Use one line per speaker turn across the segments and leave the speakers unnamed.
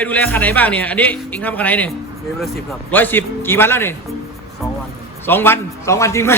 ดูแลคันไหนบ้างเนี่ยอันนี้เองทำคันไหนเนี่ย
เบอร์10ครับ
110กี่วันแล้วเนี่ย
2 วัน
2 วันจริงไหม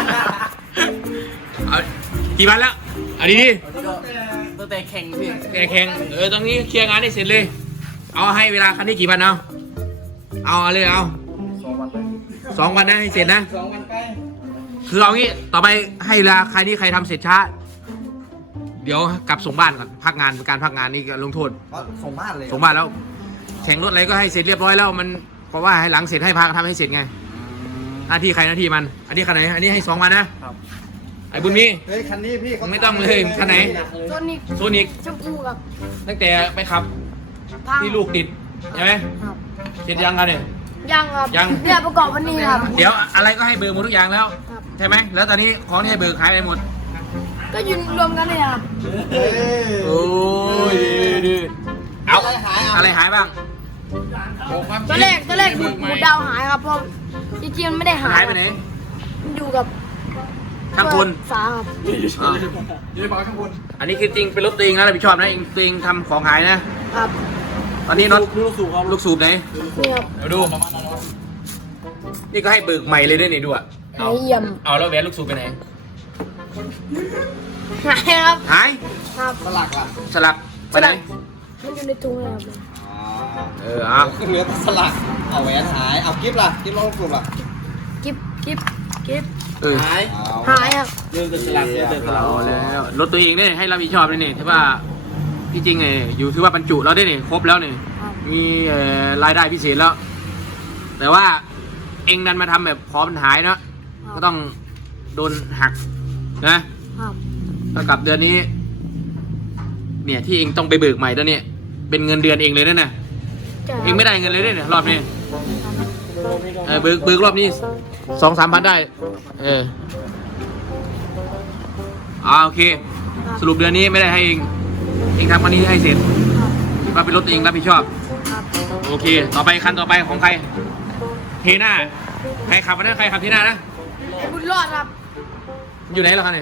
กี่วันแล้วอันนี้ดิ
ตั้งแต่แข่งพี่
แข่งตรงนี้เคลียร์งานให้เสร็จเลยเอาให้เวลาคันนี้กี่วันเอาเลยเอา2 วันนะให้เสร็จนะ
2 วันใกล้
คือเอางี้ต่อไปให้เวลาใครที่ใครทำเสร็จช้าเดี๋ยวกลับส่งบ้านก่อนพักงานการพักงานนี่ลงโทษ
ส่งบ้านเลย
ส่งบ้านแล้วแข่งรถอะไรก็ให้เสร็จเรียบร้อยแล้วมันเพราะว่าให้หลังเสร็จให้พักทำให้เสร็จไงหน้าที่ใครหน้าที่มันอันนี้คันไหนอันนี้ให้2 วันนะครับไอ้บุญมี
เฮ้ยคันนี้พี่
ไม่ต้องเลยคันไหนโซนิก
ชมพูครับ
ตั้งแต่ไปขับที่ลูกติดใช่ไหมเสร็จยังกันเนี่ย
ยังครับเนี่ยประกอบวันนี้ครับ
เดี๋ยวอะไรก็ให้เบิกหมดทุกอย่างแล้วใช่ไหมแล้วตอนนี้ของที่ให้เบิกขายไปหมด
ก็ยืนรวมกันเลยครับ
โอ้ยดีเอาอะไรหายบ้าง
ตัวแรกหมูดาวหายครับเพราะจริงๆมันไม่ได้หาย
ไปไหน
อยู่กับ
ข้างบน
ฝาครับ
อยู่ในฝาข้างบนอันนี้คือจริงเป็นรถตัวเองนะรับผิดชอบนะเองตัวเองทำของหายนะครับตอนนี้รถลูกสูบไหนเดี๋ยวดูนี่ก็ให้เบิกใหม่เลยด้วยนี่ดูอ่ะเอาแล้วแหวนลูกสูบไปไหน
หายครับ
หาย
ครับ
สลักไปไหน
มันอยู่ในถุงเลยครับ
เอา
เหลือสลักเอาแหวนหายเอากิ๊บล่ะกิ๊บลองกลุ่มล่ะ
กิ๊บ
หาย
ครับ
เรื่องสลัก
แล้วรถตัวเองเนี่ยให้รับผิดชอบเลยนี่ถือว่าที่จริงเนี่ยอยู่ถือว่าบรรจุเราได้เนี่ยครบแล้วเนี่ยมีรายได้พิเศษแล้วแต่ว่าเองดันมาทำแบบพอมันหายเนาะก็ต้องโดนหักนะเท่ากับเดือนนี้เนี่ยที่เองต้องไปเบิกใหม่ตัวนี้เป็นเงินเดือนเองเลยนะเนี่ยเองไม่ได้เงินเลยเนี่ยรอบนี้เบิกรอบนี้2-3 พันได้โอเคสรุปเดือนนี้ไม่ได้ให้เองทำคันนี้ให้เสร็จก็เป็นรถตัวเองรับผิดชอบโอเคต่อไปคันต่อไปของใครเทน่าใครขับนะใครขับเทน่านะ
ไอ้บุญรอดครับ
อยู่ไหนล่ะคันนี้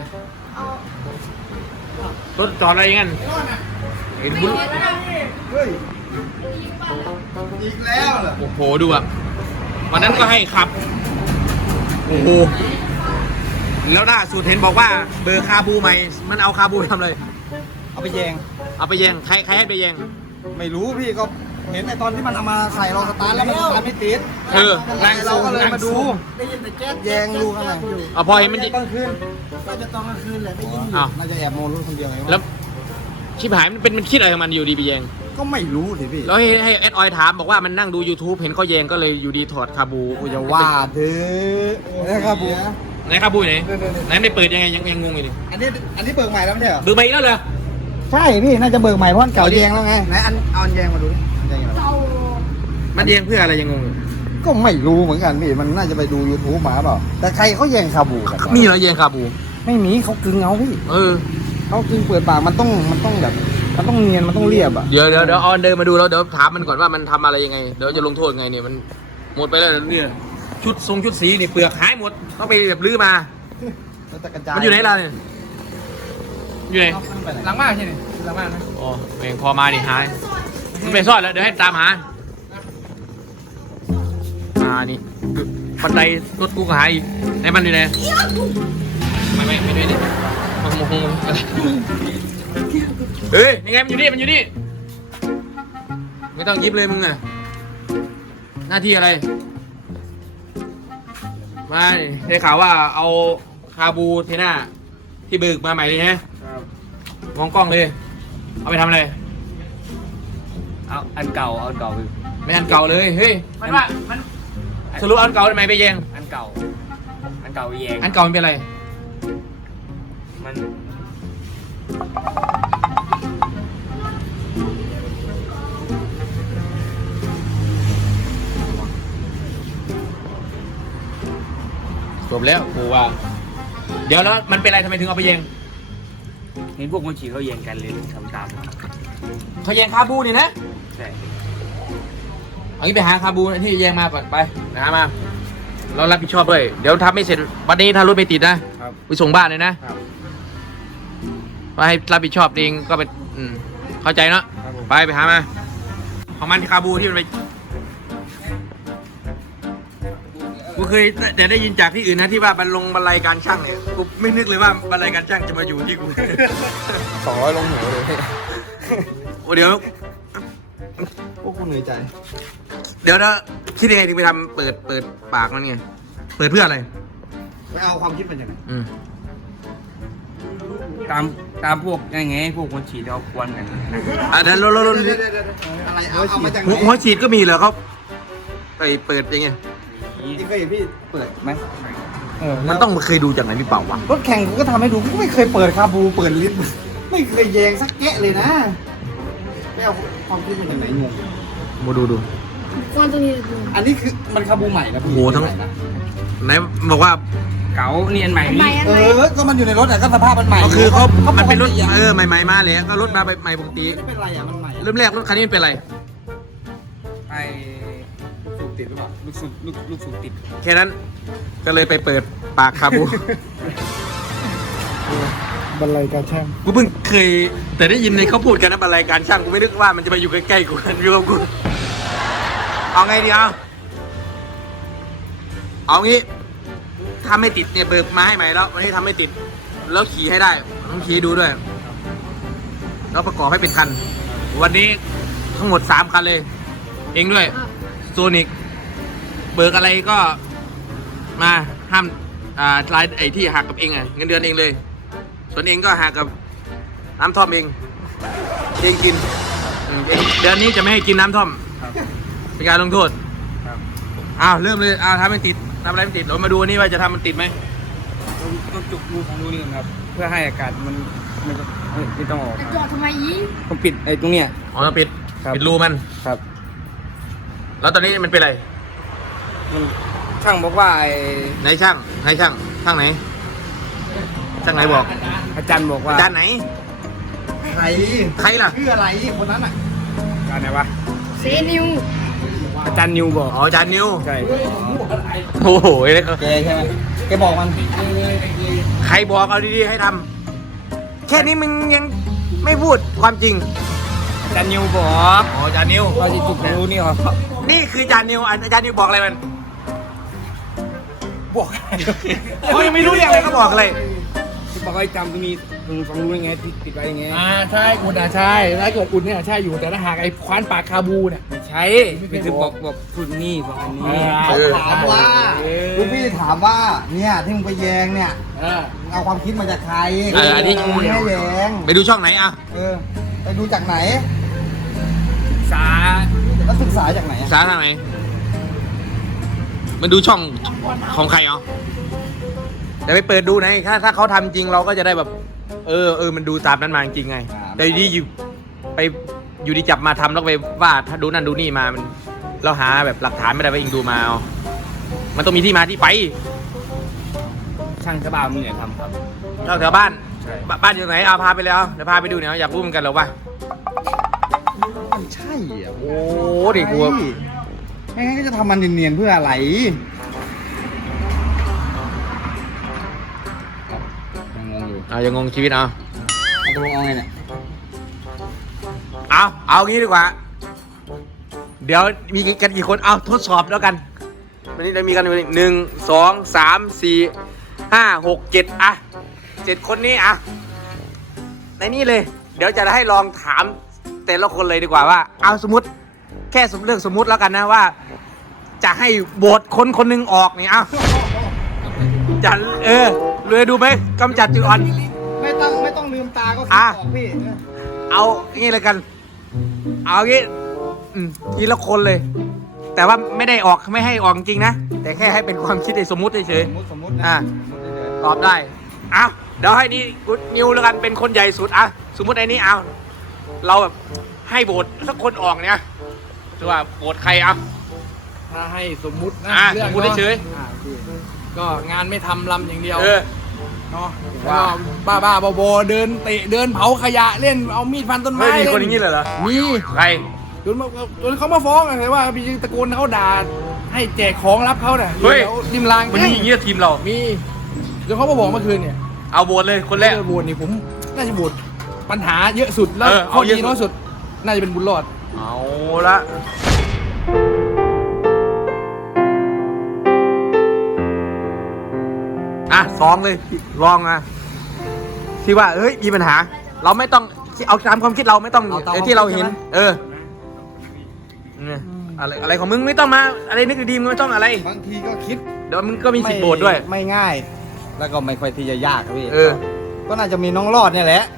รถจอดอะไรงั้นเห็นบุญ
เฮ้ยอีกแล้วเหรอ
โอ้โหดูอ่ะวันนั้นก็ให้ขับโอ้โหแล้วล่าสุดเห็นบอกว่าเบอร์คาบูใหม่มันเอาคาบูทำเลย
เอาไปแยง
ใครให้ไปแยง
ไม่รู้พี่ก็เห็นในตอนที่มันเอามาใส่รองสตาร์ทแล้วมันสตาร์ทไม่ติดเราก็เลยมาดูได้ยินแต่แจ๊แยงรูข้างใน
พอเห็นมัน
กลางคืนก็จะตอนกลางคืนแหละได้ยินน่าจะแอบมองรู้คนเดียวไง
แล้วชิบหายมันคิดอะไรของมันอยู่ดีไปแยง
ก็ไม่รู้สิพี่
แล้วให้แอดออยถามบอกว่ามันนั่งดู YouTube เห็นเขาแยงก็เลยอยู่ดีถอดคาบู
อย่าว่าเด้อคาบู
ไหนคาบูไหนไม่เปิดยังไงยังงงอยู่ดิ
อันนี้เบิกใหม่แล้วไม่ใช่เหรอ
เบิกใหม่แล้วเหรอ
ใช่พี่น่าจะเบิกใหม่เพราะเก่าแยงแล้วไงไหนเอาแยงมาดู
มันแยงเพื่ออะไรยังงง
ก็ไม่รู้เหมือนกันพี่มันน่าจะไปดู YouTube มาเปล่าแต่ใครเขาแยงคาบูกัน
มีเหรอแยงคาบู
ไม่มีเขากึ่งเอาพี่เขากึ่งเปิดปากมันต้องแบบมันต้องเนียนมันต้องเรียบอ่ะ
เดี๋ยวออนเดินมาดูแล้วเดี๋ยวถามมันก่อนว่ามันทำอะไรยังไงเดี๋ยวจะลงโทษไงเนี่ยมันหมดไปแล้วเนี่ยชุดสีนี่เปลือกหายหมดต้องไปแบบลื้อมามันอยู่ไหนล่ะเนี่ยอยู่ไหน
หลังบ้านใช่ไหมหลังบ้านนะ
อ๋อแม่งพอมาดิหายมันไปซ่อนแล้วเดี๋ยวให้ตามหานี่บันไดรถกูหายไหนมันอยู่ไหนไม่ได้เฮ้ยยังไงมันอยู่นี่ไม่ต้องยิบเลยมึงอะหน้าที่อะไรมาได้ข่าวว่าเอาคาบูเทน่าที่เบิกมาใหม่เลยฮะมองกล้องเลยเอาไปทำอะไร
เอาอันเก่า
ไม่อันเก่าเลยเฮ้ยมันสรุปอันเก่าทำไมไปแยง
อันเก่าแยง
อันเก่ามันเป็นอะไร
มัน
จบแล้วกูว่าเดี๋ยวแล้วมันเป็นอะไรทำไมถึงเอาไปแยง
เห็นพวกคนขี่เขาแยงกันเลยทำตาม
เขาแยงคาบูนี่นะ
ใช่
เอางี้ไปหาคาบูที่แยงมาก่อนไปหามาเรารับผิดชอบด้วยเดี๋ยวทำไม่เสร็จวันนี้ถ้ารถไม่ติดนะไปส่งบ้านเลยนะว่าให้รับผิดชอบเองก็เป็นเข้าใจเนาะไปหามาของมันคาบูที่มันไปกูเคยแต่ได้ยินจากที่อื่นนะที่ว่าบรรลัยการช่างเนี่ยกูไม่นึกเลยว่าบรรลัยการช่างจะมาอยู่ที่กู
200ลงหัวเลย
โอ้เดี๋ยว
พวกคุณเหนื่อยใจ
เดี๋ยวนะคิดยังไงถึงไปทำเปิดปากมันไงเปิดเพื่ออะไร
ไปเอาความคิดมันยังไง
ตามพวกไงพวกคนฉีดเอาควนกัน
อ่ะเดี๋ยว
อะไรเอามาจากไหน
หัวฉีดก็มีเหรอเขาไปเปิดยังไง
ที่เคยเห็นพี่เปิดไหม
มันต้องเคยดูจากไหนพี่เป่าวะ
รถแข่งกูก็ทำให้ดูกูไม่เคยเปิดคาบูเปิดลิฟต์ไม่เคยแยงสักแกะเลยนะไม่เอาความคิดมันจากไหนงง
มาดู
ก้อนตรงนี้
อันนี้คือมันคาบูใหม่นะพี่
โอ้โหทั้ง ไหนบอกว่า
เก๋าเนียนใหม่
อันใหม่
นี่
อัน
เอ
ใหม่
อก็มันอยู่ในรถอ่ะก็สภาพมันใหม่
ก็คือมันเป็นรถ
ปกติอะ
ใหม่ๆมาเลยก็รถมาใหม่ปกติ
ไม่ได้เป็นไรอ่ะมันใหม่
เริ่มแรกรถคันนี้มันเป็นอะไร
ไอ้ลูกสูบติดหรือเปล่าลูกสูบติด
แค่นั้นก็เลยไปเปิดปากคาบู
บรรลัยการช่าง
กูเพิ่งเคยแต่ได้ยินในเขาพูดกันนะอะไรการช่างกูไม่นึกว่ามันจะมาอยู่ใกล้ๆกูอยู่กับกูเอาไงดีเอางี้ถ้าไม่ติดเนี่ยเบิกมาให้ใหม่แล้ววันนี้ทำไม่ติด แล้วขี่ให้ได้ต้องขี่ให้ดูด้วยแล้วประกอบให้เป็นคัน วันนี้ทั้งหมด3คันเลย เองด้วยโซนิกเบิกอะไรก็มาห้ามรายไอ้ที่หักกับเองอ่ะเงินเดือนเองเลย ส่วนเองก็หักกับน้ำท่อมเองกินเดือนนี้จะไม่ให้กินน้ำท่อมเป็นการลงโทษอ้าวเริ่มเลยอ้าวทำไม่ติดทำอะไรไม่ติดเรามาดูนี่ว่าจะทำมันติดไหม
ต้องจุกรูของรูนี่ก่อนครับ เพื่อให้อากาศมันไม่ต้องออก
จะจอดทำไมอีก
ต้องปิดไอ้ตรงเนี้ย
อ๋อต้องปิด
ครับ
ปิดรูมัน
ครับ
แล้วตอนนี้มันเป็นอะไร
มันช่างบอกว่าไอ้
ไหนช่างไหนช่างไหนช่างไหนบอก
อาจารย์บอกว่า
ด้านไหน
ใคร
ใครล่ะ
ชื่ออะไรคนนั้นอ่ะ
อาจารย์ไหนวะ
เซนิว
อาจารย์นิวบอก
อ๋อจานนิว
ใช่
โอ้โห
แกใช่ไหมแกบอกมัน
ใครบอกเอาดีๆให้ทำแค่นี้มึงยังไม่พูดความจริง
อาจารย์นิวบอก
อ๋อจานนิว
ว่าจะจุกรูนี่เหรอ
นี่คือจานนิวอาจารย์นิวบอกอะไรมัน
บอกอะไร
เขายังไม่รู้เรื่องเลยเขาบอกอะไร
บอกว่าจำตรงนี้ตรงฟังรู้ยังไงติดไว้ยังไง
ใช่อุดใช่ถ้าเกิดอุดเนี่ยใช่อยู่แต่ถ้าหากไอ้คว้านปากคาบูเนี่ย
ไม่ใช่ไม่คือบอกพูดนี่บอกอันนี้
เขาถามว่าลูกพี่ถามว่าเนี่ยที่มึงไปแยงเนี่ย
เออ
มึงเอาความคิดมาจากใคร
อันนี้
มึงไม่ให้แยง
ไปดูช่องไหนอ่ะ
ไปดูจากไหน
สา
แล้วศึกษาจากไหนอะ
สาทางไหนมาดูช่องของใครเอาแต่ไปเปิดดูไหนถ้าเขาทำจริงเราก็จะได้แบบ มันดูตามนั้นมาจริงไง แต่อยู่ดีอยู่ดีจับมาทำแล้วไปว่าถ้าดูนั่นดูนี่มามันเราหาแบบหลักฐานไม่ได้ไปอิงดูมาเอามันต้องมีที่มาที่ไป
ช่างชาวบ้านมึงเนี่ยทำครับ
ช่องแถวบ้าน
ใช่
บ้านอยู่ไหนเอาพาไปเลยเอาเดี๋ยวพาไปดูเนี่ยอยากรู้เหมือนกันเหรอวะ
มันใช่อ่ะ
โอ้ดิกู
ไม่งั้นก็จะทำมันเนียนๆเพื่ออะไรยังงงอยู่
ยังงงชีวิตเอา
เอาตกลงเอาไงเนี่ย
เอางี้ดีกว่า เดี๋ยวมีกันกี่คนเอาทดสอบแล้วกันวันนี้จะมีกันอยู่1 2 3 4 5 6 7อ่ะ7คนนี้อ่ะในนี้เลย เดี๋ยวจะให้ลองถามแต่ละคนเลยดีกว่าว่าเอาสมมติแค่เรื่องสมมติแล้วกันนะว่า จะให้โหวตคนหนึ่งออกนี่เอาจะเลยดูไหมกำจัดจุดอ่อน
ไม่ต้องลืมตาก็คิด
อ่ะ
ออกพี่
เอางี้เลยกัน เอางี้ทีละคนเลย แต่ว่าไม่ได้ออกไม่ให้ออกจริงนะ แต่แค่ให้เป็นความคิดในสมมุติเฉย
สมมตินะ
อ่ะ
สมมุติเฉย
ๆตอบได้เอาเดี๋ยวให้นี่กูนิวแล้วกันเป็นคนใหญ่สุดอ่ะสมมุติไอ้นี่เอาเราแบบให้โหวตสักคนออกเนี่ยจะว่าโหวตใครเอา
ถ้าให้สมมุตินะ
สมมุติเฉย
อ่ะพี่ก็งานไม่ทำลำอย่างเดียว
ๆ
เนาะก็บ้าๆบอๆเดินเตะเดินเผาขยะเล่นเอามีดฟันต้นไม้
ไม่มีคนอย่างนี้เลยเหรอ
มี
ใคร
จนเขามาฟ้องอะแต่ว่าพี่ตะโกนเขาด่าให้แจกของรับเขาเนี่ย
เฮ้ย
ดี๋วริมราง
มันมีอย่างนี้กับทีมเรา
มีจนเขามาบอกเมื่อคืนเนี่ย
เอาโหวตเลยคนแรก
โหวตนี่ผมน่าจะโหวตปัญหาเยอะสุดแล้ว
เออ
ข้อ
เอาเย
ดี
อะสุด
น้อยสุดน่าจะเป็นบุญรอด
เอาละอ่ะซองเลยลองนะที่ว่าเฮ้ยมีปัญหา เราไม่ต้องเอาตามความคิดเราไม่ต้องที่เราเห็น เนี่ยอะไรของมึงไม่ต้องมาอะไรนึกดีๆมึงไม่ต้องอะไร
บางทีก็คิด
เดี๋ยวมึงก็มีสิทธิ์โบดด้วย
ไม่ง่าย แล้วก็ไม่ค่อยที่จะยากครับพี่
เออ
ก็น่าจะมีน้องรอดเนี่ยแหละ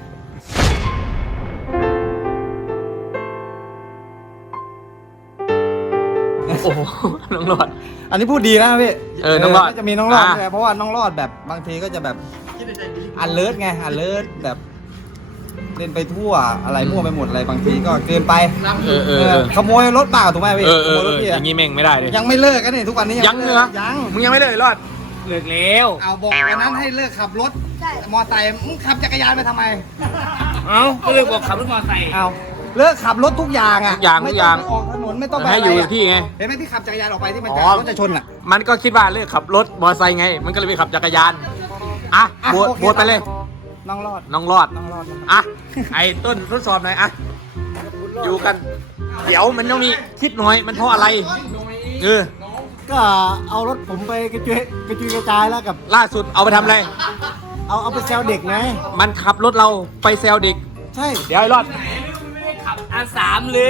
โอ้โหน้องหลอด
อันนี้พูดดีนะพี่
น้องรอด
น่าจะมีน้องรอด
อ่า
เนี่ยเพราะว่าน้องรอดแบบบางทีก็จะแบบอันเลิศไงอันเลิศแบบเล่นไปทั่วอะไรมั่วไปหมดอะไรบางทีก็เกินไป ขโมยรถเปล่าถูกไหมพี่ขโมยรถพี่
อย่างงี้แม่งไม่ได้เลย
ยังไม่เลิกกันนี่ทุกวันนี้
ยัง
ไม่
เหร
เลิ
อก
ยัง
มึงยังไม่เลิกรอด
เลิกแล้ว
เอาบอกวันนั้นให้เลิกขับรถ
ใช่
มอไซค์มึงขับจักรยานไปทำไม
เอ้าก็เลยบอกขับรถมอเตอร์ไซค์
เอาเลิกขับรถทุกอย่างอ่ะ
ทุกอย่าง
ไม่
ทุกอย่าง
ต้องไปออกถนนไม่ต้องไป
ให้
อะไร
อยู่
อะ
ที่ไง
เห็นไหมที่ขับจักรยานออกไปที่มัน
อ๋
จะ
อ
รถจะชนอ่ะ
มันก็คิดว่าเลิกขับรถมอเตอร์ไซค์ไง มันก็เลยไปขับจักรยานอ่ะ
อ่ะ
โบด
โอเค
โบดไปเลย
น้องรอด
น้องรอด
น้องรอด
อ่ะไอ้ต้นทดสอบหน่อยอ่ะอยู่กัน เดี๋ยวมันต้องมีคิดหน่อยมันเพราะอะไรเออ
ก็เอารถผมไปกระจุยกระจายแล้วกับ
ล่าสุดเอาไปทำอะไร
เอาไปแซวเด็กไง
มันขับรถเราไปแซวเด็ก
ใช่
เดี๋ยวไอ้รอด
R3 เลย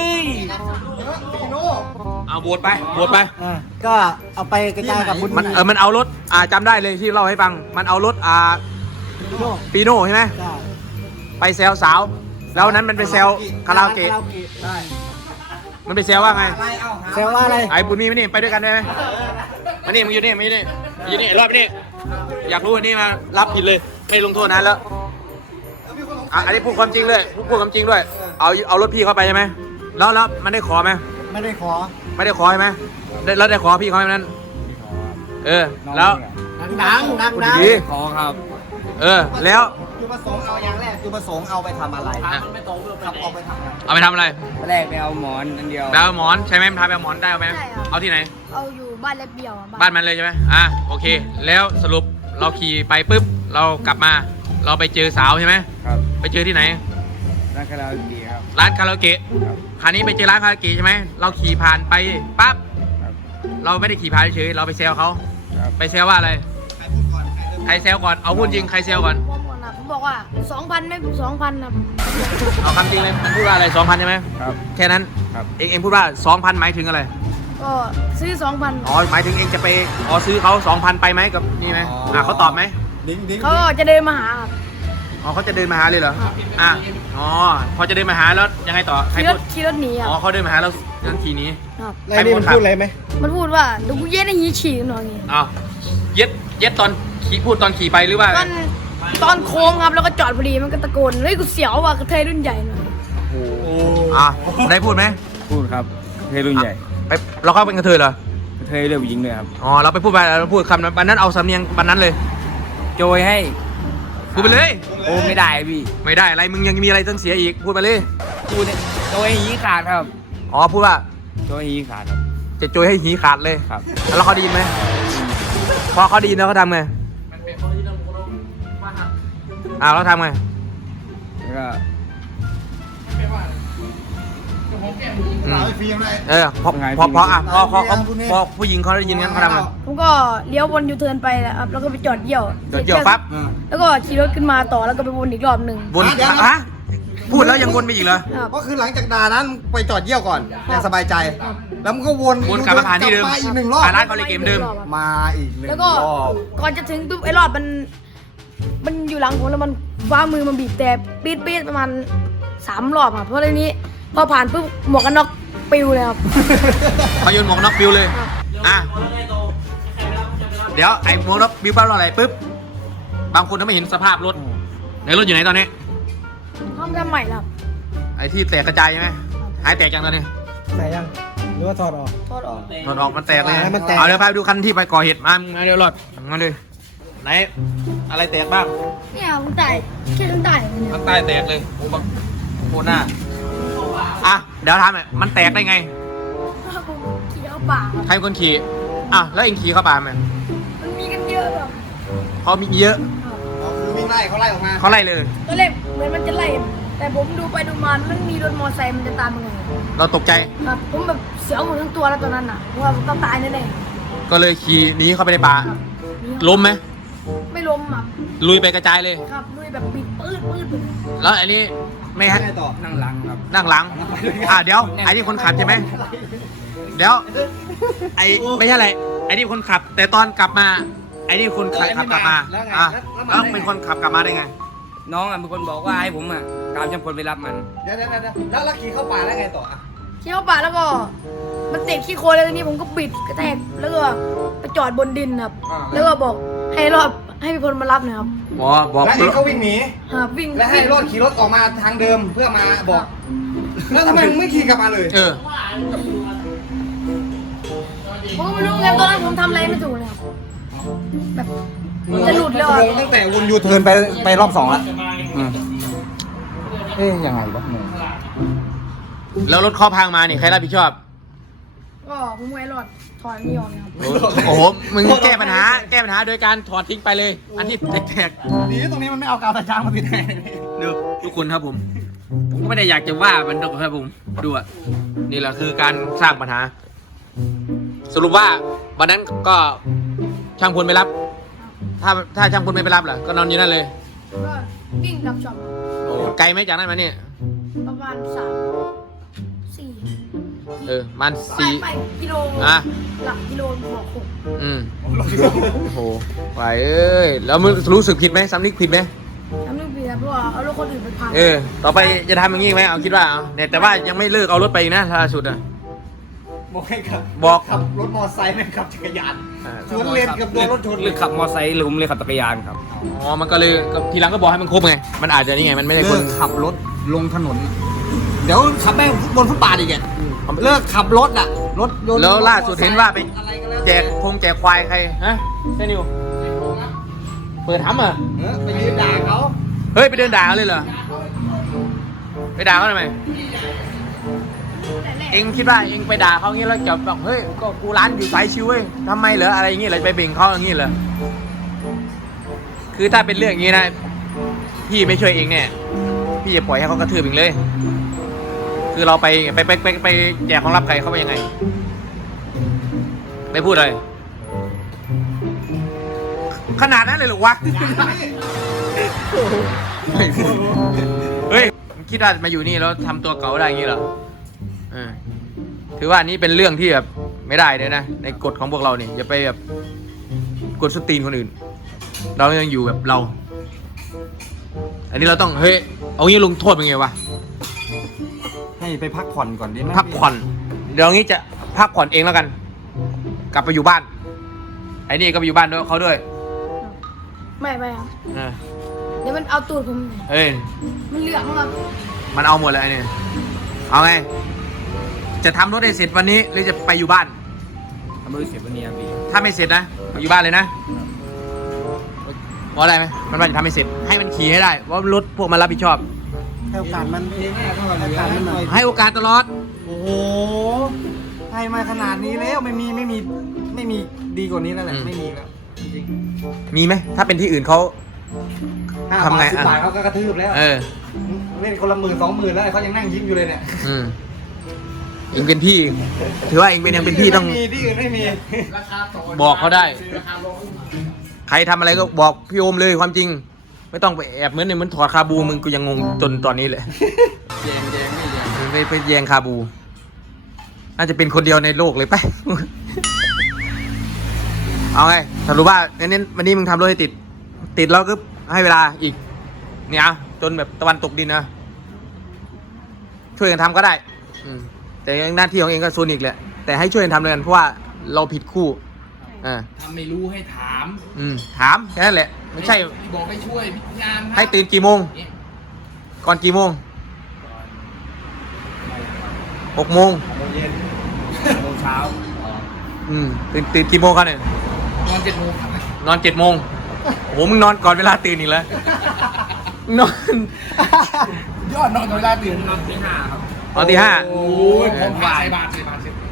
เอาโบดไปโบดไป
ก็เอาไปกระจายกับบุญ
มันเอารถจำได้เลยที่เล่าให้ฟัง มันเอารถปีโน่ใช่ไหมไปแซวสาว แล้วนั้นมันไปแซวคาราโอเกะ
ใช่
มันไปแซวว่าไง
แซวว่าอะไร
ไอ้บุญมีมานี่ไปด้วยกันได้ไหมมานี่มึงอยู่นี่มาอยู่นี่มาอยู่นี่รอบนี้อยากรู้อันนี้มารับผิดเลยไม่ลงโทษนั้นแล้วอันนี้พูดความจริงเลยพูดความจริงด้วย เอารถพี่เข้าไปใช่ไหมแล้วมันได้ขอไหม
ไม่ได้ขอ
ไม่ได้ขอใช่ไหมแล้วได้ขอพี่เขาไหมนั้นแล้ว
ดัง
ดี
ขอครับ
แล้ว
คือประสงค์เอาอย่างแรกคือประสงค์เอาไปทำอะไรขับออกไปทำอะไร
เอาไปทำอะไร
แรกไปเอาหมอนอันเดียว
ไปเอาหมอนใช่ไหมมันพาไปเอาหมอนได้ไหม
ใช่ครับ
เอาที่ไหน
เอาอยู่บ้านเล็บเดียวอะ
บ้านมันเลยใช่ไหมโอเค แล้วสรุปเราขี่ไปปุ๊บ เรากลับมา เราไปเจอสาวใช่ไหม
ครับ
ไปเจอที่ไหน
ร้านคาราโอเกะครับ
ร้านคาราโอเกะ
ครับ
คราวนี้ไปเจอร้านคาราโอเกะใช่ไหม เราขี่ผ่านไปปั๊บ
ครับ
เราไม่ได้ขี่ผ่านเฉยๆเราไปแซวเขา
ครับ
ไปแซวว่าอะไร ใครแซวก่อน เอาพูดจริง ใครแซวก่อน
ผมบอกว่า 2,000 ไม่2,000ครับ
เอาคำจริงเลยมันพูดว่าอะไร 2,000 ใช่ไหม
ครับ
แค่นั้น
ครับ
เองพูดว่า 2,000 หมายถึงอะไร
ก็ซื้อ 2,000
อ๋อ หมายถึงเองจะไปซื้อเขา 2,000 ไปไหมกับนี่ไหมเขาตอบไหม
ดิ้ง
เขาก็จะเดินมาหาครับ
อ๋อเขาจะเดินมาหาเลยเหรอ อ๋อ พอจะเดินมาหาแล้วยังไงต่อ ใคร
ขี่ร
พู
ถ
ด
หนีครับ
อ๋อเขาเดินมาหาแล้วนั่นทีนี้
ครับ
อะไรนี่มันพูดอะไรไหม
มันพูดว่าเดี๋ยวกูเย็ดให้หีฉี่หน่อย
อ้าวเย็ดตอนขี่พูดตอนขี่ไปหรือว่า
ตอนโค้งครับแล้วก็จอดพอดีมันก็ตะโกนเฮ้ยกูเสียวว่ะกระเทยรุ่นใหญ่หน่อย
ได้พูดไหม
พูดครับเทรุ่นใหญ่
ไปเราเข้าเป็นกระเทยเหรอ
เทยเรื่องผู้หญิงเลยครับ
อ๋อเราไปพูดไปเราพูดคำนั้นวันนั้นเอาสำเนียงวันนั้นเลย
โจยให้
พูดไปเลย
โอ้ไม่ได้พี่
ไม่ได้อะไรมึงยังมีอะไรต้องเสียอีกพูดไปเลย
พูดเนี่ยโจยให้หีขาดครับ
อ๋อพูดว่า
โจยให้หีขาดครับ
จะโจยให้หีขาดเลย
ครับ
แล้วเขาไดีไหมพอเขาไดีแล้วเขาทำไงเราทำไง
แล้วก็
พอผู้หญิงเขาได้ยินงั้นเขาทำไง
ผมก็เลี้ยววนยูเทิร์นไปนะครับแล้วก็ไปจอดเยี่ยว
เกี่ยวปั๊บ
แล้วก็ขี่รถขึ้นมาต่อแล้วก็ไปวนอีกรอบหนึ่ง
วนพูดแล้วยังวนไปอีกเหรอ
ครับ
ก็คือหลังจากด่านั้นไปจอดเยี่ยวก่อนอย่างสบายใจ แล้วมันก็วน
กลับมาผ่านที่เดิม
มาอีกหนึ่งรอบ
ร้านเขาเลยเกมเดิม
มาอีกหนึ่ง
แล้วก็
รอบ
ก่อนจะถึงปุ๊บไอ้รอบมันอยู่หลังผมแล้วมันฟ้ามือมันบีบแต่ปี๊ดประมาณ3 รอบครับเพราะทีนี้พอผ่านปุ๊บหมวกกันน็อกปิวเลยครับ
เขาโยนหมวกน็อกปิวเลยเดี๋ยวไอ้หมวกน็อกปิวปั๊บอะไรปุ๊บบางคนก็ไม่เห็นสภาพรถในรถอยู่ไหนตอนนี้
ห้องทำใหม่แล้วครับ
ไอ้ที่แตกกระจายใช่ไหมหายแตกยังตอนนี้
ใส่ยังหรือว่าถอดออก
ทอดออก
ถอดออกมันแตกเลย
มันแตก
เอาเดี๋ยวพาไปดูคันที่ไปก่อเหตุมาเดี๋ยวรถมาเลยไหนอะไรแตกบ้าง
เนี่ยผมตายแค่ข้างใต้เนี่ย
ข้างใต้แตกเลยโคตรหน้าเดี๋ยวทำมันแตกได้ไง
ผมขี่เข้าป่าครับ
ใครเป็นคนขี่แล้วเองขี่เข้าป่าไหม
มันมีกันเยอะแบบ
เขามีเยอะ
คือวิ่งไล่เขาไล่ออกมา
เขาไล่เลย
ตอนแรกเหมือนมันจะไล่แต่ผมดูไปดูมามันมีรถมอเตอร์ไซค์มันจะตามมาไง
โอ้เราตกใจ
ครับผมแบบเสียวหมดทั้งตัวแล้วตอนนั้นน่ะเพราะว่าต้องตายแน่
ก็เลยขี่หนีเข้าไปในป่า
ๆครับนี่ครับ
ล้มไหม
ไม่ล้มอ่ะ
ลุยไปกระจายเลย
ครับลุยแบบบิดปื้ดไปเลย
แล้วอันนี้ไม่ฮะ
ไงต่อ
นั่งหลังครับ
นั่งหลังเดี๋ยวไอ้นี่คนขับใช่ไหมเดี๋ยวไอ้ไม่ใช่อะไรไอ้นี่คนขับ แต่ตอนกลับมาไอ้นี่คนขับกลับมาแล้วเป็นคนขับกลับมาได้ไง
น้องเป็นคนบอกว่าให้ผมตามจำพลไปรับมัน
เดี๋ยวแล้วขี่เข้าป่าแล้วไงต่อ
ขี่เข้าป่าแล้วก็มันติดขี้โคลนแล้วทีนี้ผมก็บิดกระแทกแล้วก็ไปจอดบนดินครับ แล้วก็บอกให้พี่พลมารับหน่อยครับ
บอก
แล้วเองก็วิ่งหนี
ครับวิ่ง
แล้วให้รถขี่รถออกมาทางเดิมเพื่อมาบอก แล้วทำไมมึงไม่ขี่กลับมาเลย
ผมก็ไม่รู้ไงตอนนั้นผมทำอะไรไม่ถูกเลยครับแบบจะหลุดเลย
งงตั้งแต่วนยูเทิร์นไปรอบ2แล้วยังไงวะงง
แล้วรถข้อพังมานี่ใครรับผิดชอบ
ก็ผมไม่รอดถอยไม่ยอมนะครับ
โอ้โหมึงแก้ปัญหาโดยการถอดทิ้งไปเลย อันที่แตก
ดีตรงนี้มันไม่เอากาวตะช้างมาติดให้
ดูทุกคนครับผมก็ไม่ได้อยากจะว่ามันครับผมดูอ่ะนี่แหละคือการสร้างปัญหา สรุปว่าวันนั้นก็ช่างพลไม่รับ ถ้าช่างพลไม่ไปรับล่ะก็นอนอยู่นั่นเลย
ก็วิ่งกลับช็อป
ไกลไหมจากนั้นมาเนี่ย
ประมาณ3-4
มัน
ไปกิโล
อ่ะ
หลักกิโลบอก6
โอ้โหไปเอ้ยแล้วมึงรู้สึกผิดไหมสำนึกผิดไหม
ทำนึกผิดครับเพราะว่าเอารถคนอื่นไปพัง
ต่อไปจะทำอย่างนี้ไหมเอาคิดว่าเอาเนี่ยแต่ว่ายังไม่เลิกเอารถไปอีกนะล่าสุดอ่ะ
บอกให้ขับ
บอก
ขับรถมอเตอร์ไซค์ไม่ขับจักรยานสวนเลนกับโดนรถชน
หรือขับมอไซค์หรือผมเลยขับจักรยานครับ
อ๋อมันก็เลยทีหลังก็บอกให้มันครบไงมันอาจจะนี่ไงมันไม่ได้ค
เลิ
น
กขับรถลงถนน เดี๋ยวขับไปบนฟุตบาทอีกเลิกขับรถรถยนต์
แล้วล่าสุดเห็นว่าไป
อะไรก็แล้ว
แจกแจกควายใครฮะใช่นิวเปิดทำเหรอ
ไปยืนด่าเขา
เฮ้ยไปเดินด่าเขาเลยเหรอไปด่าเขาทำไมเองคิดว่าเองไปด่าเขางี้แล้วจะบอกเฮ้ยก็กูร้านอยู่สายชิวเว้ยทำไมเหรออะไรอย่างงี้เลยไปเบ่งเขาอย่างงี้เหรอคือถ้าเป็นเรื่องอย่างงี้นะพี่ไม่ช่วยเองเนี่ยพี่จะปล่อยให้เขากระทืบเองเลย คือเราไปแจกของรับใครเขาไปยังไงไม่พูดเลยขนาดนั้นเลยหรอวะเฮ้ยคิดว่ามาอยู่นี่แล้วทำตัวเก๋าได้อย่างงี้เหรอถือว่านี่เป็นเรื่องที่แบบไม่ได้เลยนะในกฎของพวกเราเนี่ยอย่าไปแบบกดสตีนคนอื่นเรายังอยู่แบบเรา อันนี้เราต้องเฮ้ยเอางี้ลงโทษเป็นไงวะ
ให้ไปพักผ่อนก่อนดีไหม
พักผ่อนเดี๋ยวงี้จะพักผ่อนเองแล้วกัน กลับไปอยู่บ้านไอ้นี่ก็ไปอยู่บ้านด้วยเขาด้วย
ไม่ครับ
เออ
เดี๋ยวมันเอาตูดผม
เอ้ย
มันเหลืองครับ
มันเอาหมดเลยไอ้นี่เอาไงจะทำรถให้เสร็จวันนี้หรือจะไปอยู่บ้าน
ทำมือเสียวันนี้ครับพี่
ถ้าไม่เสร็จนะไปอยู่บ้านเลยนะเพราะอะไรไหมมันว่าจะทำให้เสร็จให้มันขี่ให้ได้เพราะรถพวกมันรับผิดชอบ
ให้โอกาสมันให้โอกาสมันหน่อย
ให้โอกาสตลอด
โอ้โหให้มาขนาดนี้แล้วไม่มีดีกว่านี้แล้วแหละไม่มีแล้วจริง
มีไหมถ้าเป็นที่อื่นเขา
ๆ
ทำไง
10 บาทเขาก็กระทืบแล้ว เล่นคนละ10,000-20,000แล้วเขายังนั่งยิ้มอยู่เลยเนี่ย
เองเป็นพี่ถือว่าเองเป็นยังเป็นพี่ต้อง
ไม่มีที่อื่นไม่มี
บอกเขาได้ ใครทำอะไรก็บอกพี่โอมเลยความจริง ไม่ต้องไปแอบเหมือนถอดคาบูมึงกูยังงงจนตอนนี้เลย
แยงไม่แยง
ไปแยงคาบูน่าจะเป็นคนเดียวในโลกเลยไป เอาไงสรุปว่าเน้นวันนี้มึงทำรถให้ติดแล้วก็ให้เวลาอีกเนี่ยจนแบบตะวันตกดินนะช่วยกันทำก็ได้แต่หน้าที่ของเองก็โซนอีกแหละแต่ให้ช่วยกันทำเลยกันเพราะว่าเราผิดคู่
ทำไม่รู้ให้ถาม
ถามแค่นั้นแหละไม่ใช่
บอกให้ช่วยพิจารณา
ให้ตื่นกี่โมงก่อนกี่โมง6 โมง
โมงเช้า
ตื่นกี่โมงกันเนี่ย
นอน7 โมงครับ
นอน7 โมงโอ้โหมึงนอนก่อนเวลาตื่นอีกแล้วนอน
ยอดนอนกับเวลาตื่น
นอนตี 5ครับ
ตอนตี 5
โอ้ยผมผ่านใส่บาทเสร็จ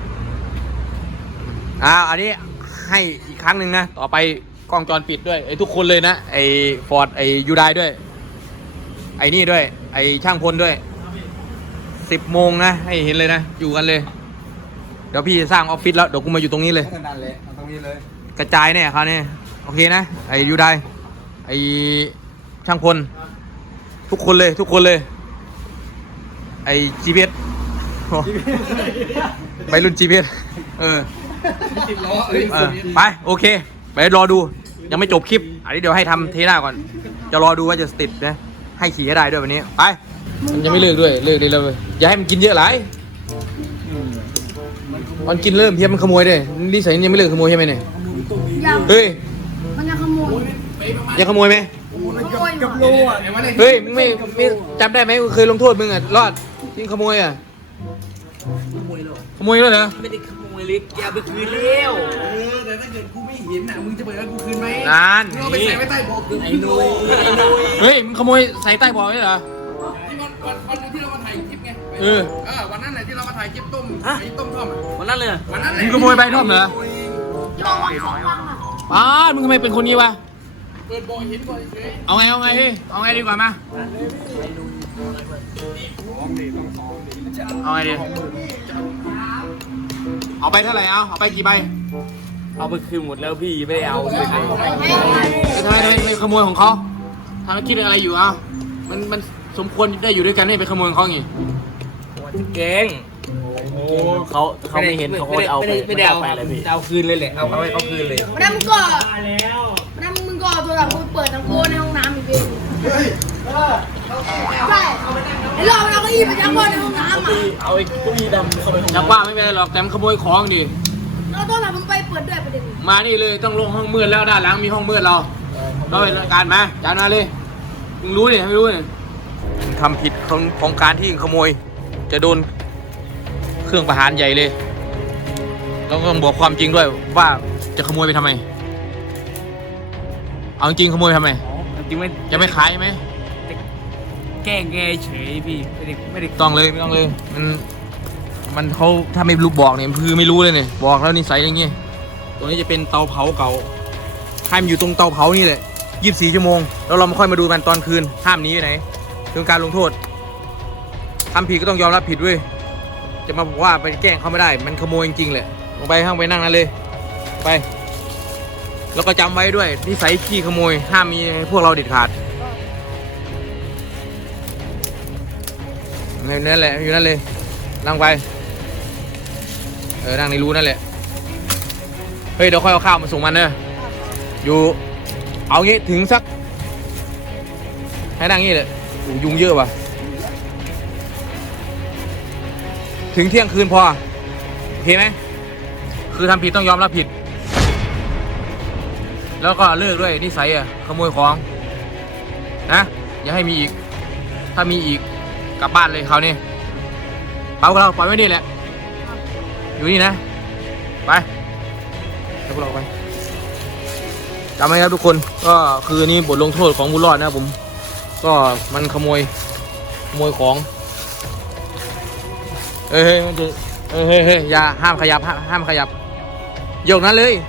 อันนี้ให้อีกครั้งหนึ่งนะต่อไปกล้องจรปิดด้วยไอ้ทุกคนเลยนะไอ้ฟอร์ดไอ้ยูไดด้วยไอ้นี่ด้วยไอ้ช่างพลด้วย 10 โมงนะให้เห็นเลยนะอยู่กันเลย เดี๋ยวพี่จะสร้างออฟฟิศแล้วเดี๋ยวกูมาอยู่ตรงนี้เลย
ไม่กันดันเลยเอาตรงนี้เลย
กระจายเนี่ยคราวนี้โอเคนะไอ้ยูไดไอ้ช่างพลทุกคนเลยไอ้จีเพียไปรุ่นจีเพียไปโอเคไปรอดูยังไม่จบคลิปอันนี้เดี๋ยวให้ทำเทหน้าก่อนจะรอดูว่าจะติดนะให้ขี่ให้ได้ด้วยวันนี้ไปมันยังไม่เลิกด้วยเลิกดีแล้วอย่าให้มันกินเยอะหลายมันกินเริ่มเพี้ยมันขโมยด้วยนิสัยยังไม่เลิกขโมยใช่ไหมเนี่ย
ยัง
เฮ้ย
มันยังขโมย
ยังขโมยไหม
ขโมยอยู่
โลอ่ะ
เฮ้ยมึงไม่จำได้ไหมกูเคยลงโทษมึงอ่ะรอดที่ขโมยอ่ะขโมยแล้วเหรอ
ไม่ได้ขโมยเลยแกเอาไปคืนแล้ว
แต่ถ้าเกิดกูไม่เห็นอ่ะมึงจะเปิดให้กูคืนไหม
นาน
มึงเอาไปใส่ไว้ใต้เบาะกู
ไอ้นุ้ยไอ้นุ้ย
เฮ้ยมึงขโมยใส่ใต้เบาะไว้เหรอ
ที่วันที่เรามาถ่ายคลิปไง วันนั้นแหละที่เรามาถ่ายคลิปต้มไอ้ต้มท่อมอ่ะ
วันนั้นเลย
วันนั้นแหละ
มึงขโมยใบท่อมเหรอ
ลองวันสองวันอ่ะ
ป้าดมึงทำไมเป็นคนนี้วะ
เปิดเบาะเห็นก่อนเฉย
เอาไงเฮ้ยเอาไงดีกว่ามาเอาไงดีเอาไปเท่าไหร่เอาไปกี่ใบ
เอาไปคืนหมดแล้วพี่ไม่ได้เอาเลย
ทำไมไปขโมยของเขาทำคิดอะไรอยู่มันสมควรได้อยู่ด้วยกันไม่ไปขโมยของเขาอย่างงี้
เก่งเขาไม่เห็นเขาก็เอาไปไม่ได้เอาไปเลยพี่เอาคืนเลยแหละเอาไปเขาคืนเลย
วันนั้นมึงก็เอาโทรศัพท์กูเปิดทั้งโกในห้องน้ำอีกทีใช่ไอ้รอบเราก็อีไปทั้งโกในห้องน้ำอ่ะ
เอาไอ้กุ้ยดำเข้าไป
จักว่าไม่เป็นไรหรอกแต่มันขโมยของดิ
เราโทรศัพท์มึงไปเปิดด้วยประเด็น
มานี่เลยต้องลงห้องมืดแล้วด้านหลังมีห้องมืดเราไปการมาจานมาเลยมึงรู้เนี่ยไม่รู้เนี่ยทำผิดของการที่ขโมยจะโดนเครื่องประหารใหญ่เลยแล้วก็ต้องบอกความจริงด้วยว่าจะขโมยไปทำไมเอาจริงขโมยทำไม
จริงไม่
จะไม่ขายไหม
แกล้งแกเฉยพี่ไม่ได้
ต้องเลยไม่ต้องเลยมันเขาถ้าไม่รู้บอกเนี่ยคือไม่รู้เลยเนี่ยบอกแล้วนิสัยอย่างงี้ตัวนี้จะเป็นเตาเผาเก่าให้มันอยู่ตรงเตาเผานี่แหละ24 ชั่วโมงแล้วเรามาค่อยมาดูมันตอนคืนห้ามหนีไปไหนเป็นการลงโทษทำผิดก็ต้องยอมรับผิดเว้ยจะมาบอกว่าไปแกล้งเขาไม่ได้มันขโมยจริงๆแหละลงไปข้างไปนั่งนั่นเลยไปแล้วก็จำไว้ด้วยนิสัยขี้ขโมยห้ามมีพวกเราเด็ดขาดนั่นแหละอยู่นั่นเลยนั่งไปนั่งในรูนั่นแหละเฮ้ยเดี๋ยวค่อยเอาข้าวมาส่งมันเนอะอยู่เอางี้ถึงสักให้นั่งงี้เลยยุงเยอะว่ะถึงเที่ยงคืนพอโอเคไหมคือทำผิดต้องยอมรับผิดแล้วก็เลิกด้วยนิสัยขโมยของนะอย่าให้มีอีกถ้ามีอีกกลับบ้านเลยคราวนี้เปล่าเราปล่อยไว้นี่แหละอยู่นี่นะไปเดี๋ยวพวกเราไปจำไว้ครับทุกคนก็คือนี่บทลงโทษของบุญรอดนะครับผมก็มันขโมยของเฮ้ยมันจะเฮ้ยอย่าห้ามขยับห้ามขยับโยกนั้นเลย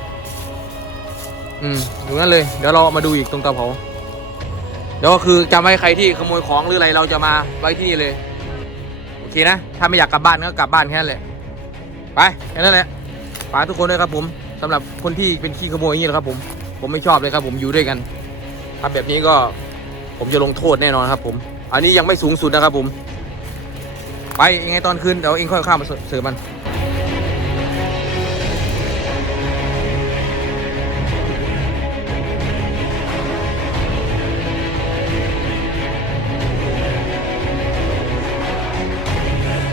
อยู่นั้นเลยเดี๋ยวเรามาดูอีกตรงเตาเผาเดี๋ยวก็คือจำไว้ใครที่ขโมยของหรืออะไรเราจะมาไว้ที่นี่เลยโอเคนะถ้าไม่อยากกลับบ้านก็กลับบ้านแค่นั้นแหละไปแค่นั้นแหละฝากทุกคนด้วยครับผมสำหรับคนที่เป็นขี้ขโมยอย่างนี้นะครับผมไม่ชอบเลยครับผมอยู่ด้วยกันทำแบบนี้ก็ผมจะลงโทษแน่นอนครับผมอันนี้ยังไม่สูงสุดนะครับผมไปยังไงตอนคืนเดี๋ยวเองค่อยเข้ามาเสิร์ฟมัน